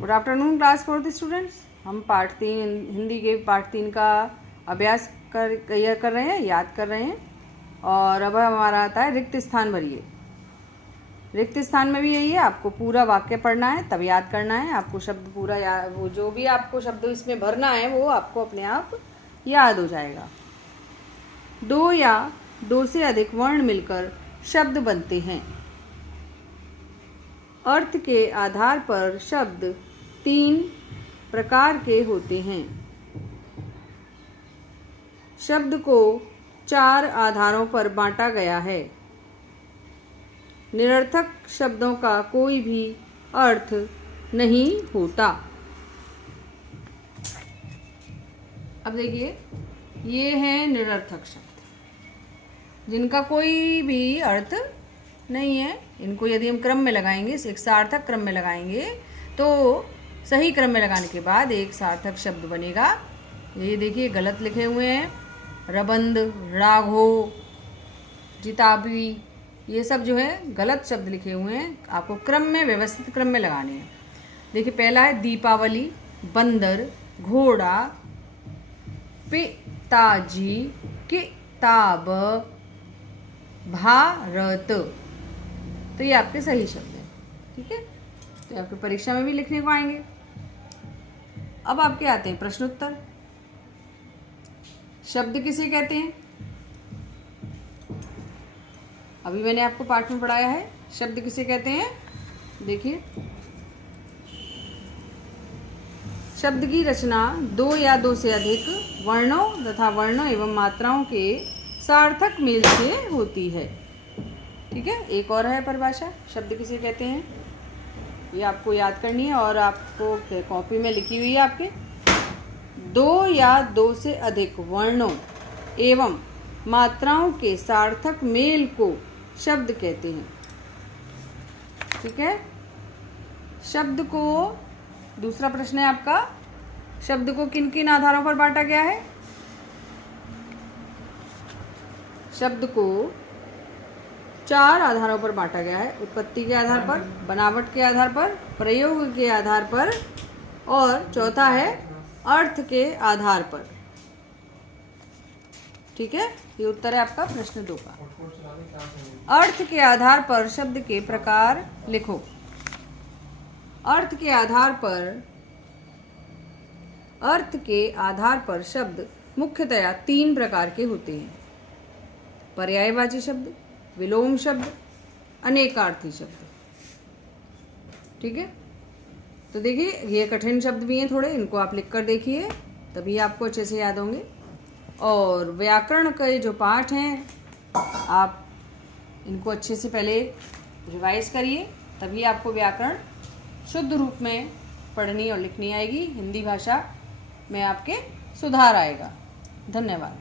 Good afternoon class 4th students. हम part 3 Hindi के part 3 का अभ्यास क्लियर कर रहे हैं, याद कर रहे हैं। और अब हमारा आता है रिक्त स्थान भरिए। रिक्त स्थान में भी यही है, आपको पूरा वाक्य पढ़ना है तब याद करना है। आपको शब्द पूरा वो जो भी आपको शब्द इसमें भरना है वो आपको अपने आप याद हो जाएगा। दो या दो से अधिक वर्ण मिलकर शब्द बनते हैं। अर्थ के आधार पर शब्द 3 प्रकार के होते हैं। शब्द को 4 आधारों पर बांटा गया है। निरर्थक शब्दों का कोई भी अर्थ नहीं होता। अब देखिए, ये हैं निरर्थक शब्द जिनका कोई भी अर्थ नहीं है। इनको यदि हम क्रम में लगाएंगे, एक सार्थक क्रम में लगाएंगे तो सही क्रम में लगाने के बाद एक सार्थक शब्द बनेगा। ये देखिए गलत लिखे हुए हैं, रबंद, राघो, जिताबी, ये सब जो है गलत शब्द लिखे हुए हैं। आपको क्रम में, व्यवस्थित क्रम में लगाने हैं। देखिए पहला है दीपावली, बंदर, घोड़ा, पिताजी, किताब, भारत। तो ये आपके सही शब्द हैं, ठीक है। तो आपकी परीक्षा में भी लिखने को आएंगे। अब आपके आते हैं प्रश्नोत्तर। शब्द किसे कहते हैं? अभी मैंने आपको पाठ में पढ़ाया है, शब्द किसे कहते हैं। देखिए, शब्द की रचना 2 या 2 से अधिक वर्णों तथा वर्णों एवं मात्राओं के सार्थक मेल से होती है। ठीक है। एक और है परिभाषा, शब्द किसे कहते हैं, ये आपको याद करनी है और आपको कॉपी में लिखी हुई है आपके। 2 या 2 से अधिक वर्णों एवं मात्राओं के सार्थक मेल को शब्द कहते हैं। ठीक है। शब्द को, दूसरा प्रश्न है आपका, शब्द को किन किन आधारों पर बांटा गया है? शब्द को 4 आधारों पर बांटा गया है। उत्पत्ति के आधार पर, बनावट के आधार पर, प्रयोग के आधार पर और चौथा है अर्थ के आधार पर। ठीक है। ये उत्तर है आपका प्रश्न 2 का। अर्थ के आधार पर शब्द के प्रकार लिखो। अर्थ के आधार पर शब्द मुख्यतया 3 प्रकार के होते हैं। पर्यायवाची शब्द, विलोम शब्द, अनेकार्थी शब्द। ठीक है। तो देखिए, ये कठिन शब्द भी हैं थोड़े, इनको आप लिख कर देखिए तभी आपको अच्छे से याद होंगे। और व्याकरण के जो पाठ हैं आप इनको अच्छे से पहले रिवाइज करिए, तभी आपको व्याकरण शुद्ध रूप में पढ़नी और लिखनी आएगी। हिंदी भाषा में आपके सुधार आएगा। धन्यवाद।